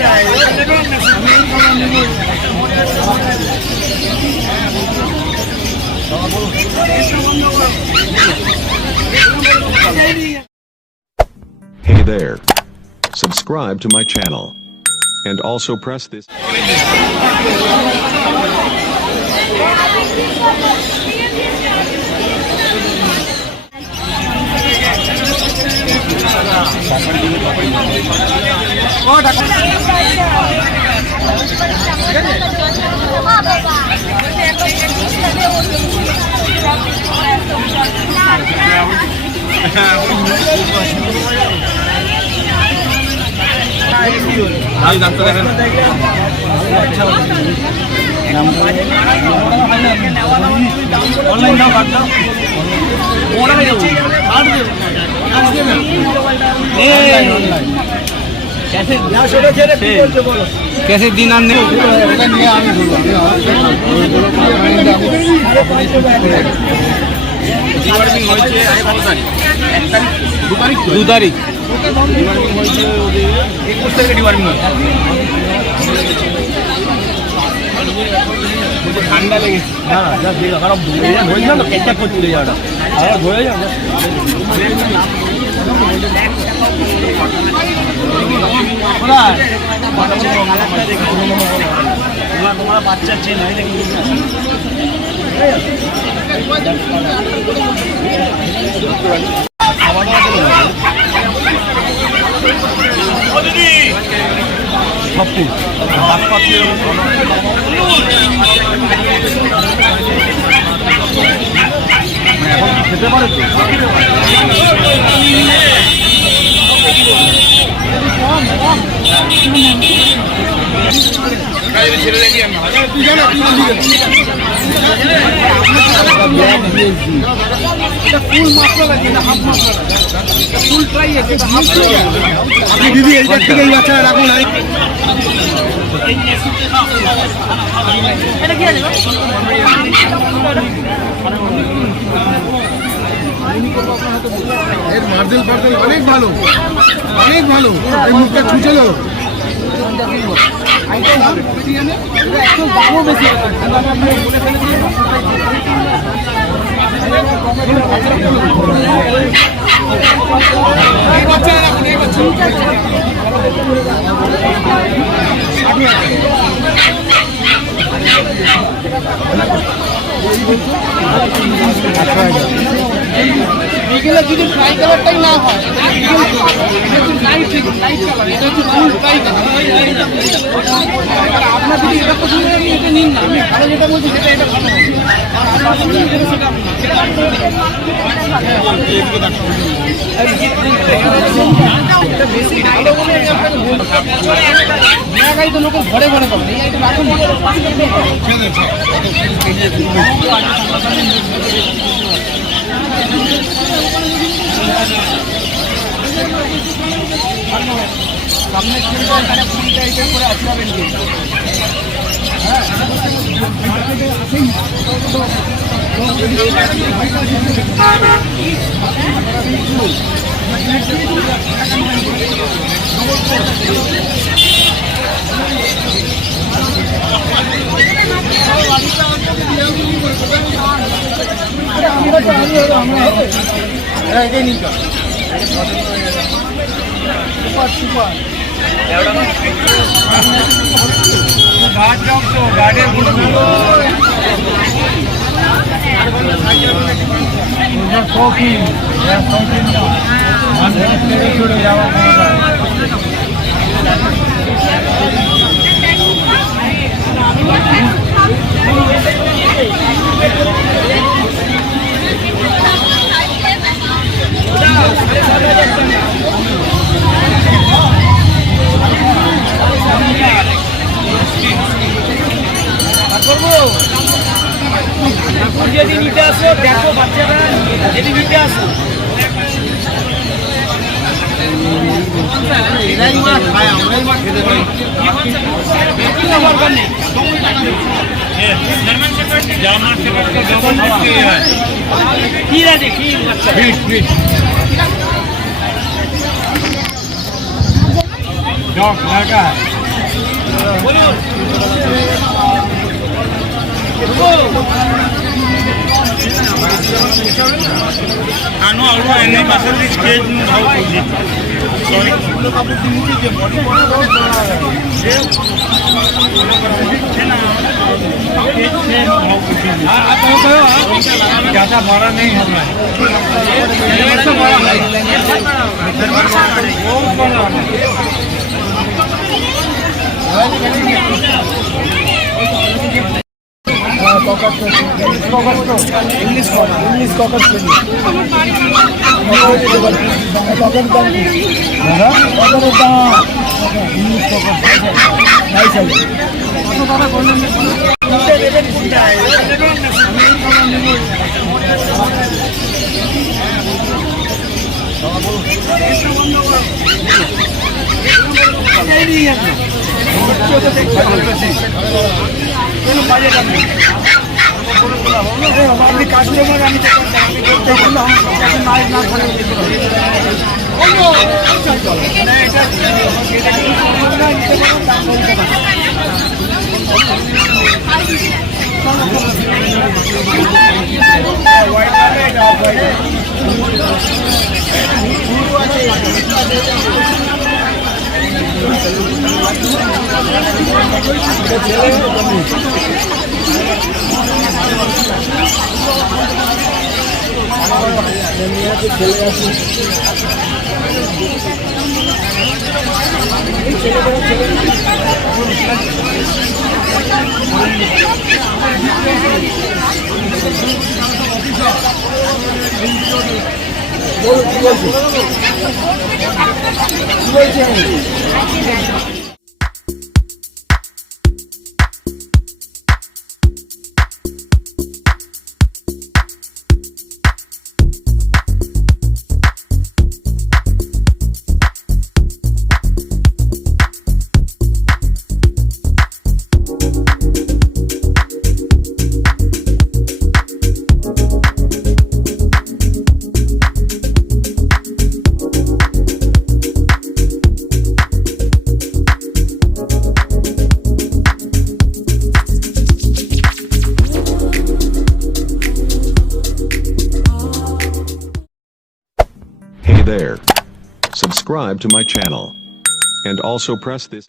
Hey there. Subscribe to my channel. And also press this. कैसे दिन आने deworming হয়েছে আগে কত তারিখ 1 তারিখ 2 তারিখ ডিওয়ার্মিং হয়েছে ওদের 21 তারিখে ডিওয়ার্মিং হয়েছে মুঝে ঠান্ডা লেগেছে না যা দেখো খারাপ হয়ে না তো কেটে করতে যাওয়াটা আর হয়ে যাবে তোমার বাচ্চা চেন হয় দেখি খেতে পারে ছেড়ে দেখি দিদি এইটা থেকে এই বাচ্চারা রাখুন এর মার্বেল পার্সেল অনেক ভালো এই মুখটা ছুঁচে দাও বিকেলে যদি ফ্রাই কালারটাই না হয় লাইট কালার এটা হচ্ছে ফুল ফ্রাই কালার আপনার যদি এটা পছন্দ হয় এটা নিন না আমি ভালো যেটা বলছি সেটা এটা ভালো তো লোকের ঘরে ঘরে পাবেন এই আইটেম রাখুন সামনে করে আসবেন এটাই নিন সুপার গার্ডের শৌখিন যাওয়া যদি নিতে আসো দেখো বাচ্চারা যদি নিতে আসো এরাই মাছ খায় আমরাই মাছ খেতে পারি দরকার নেই কি আছে কি ফিট डॉग लगा આનો આવડો એની પાસેથી સ્ટેજનું ભાવ પૂછી ज्यादा भाड़ा नहीं है Hey there. Subscribe to my channel. And also press this.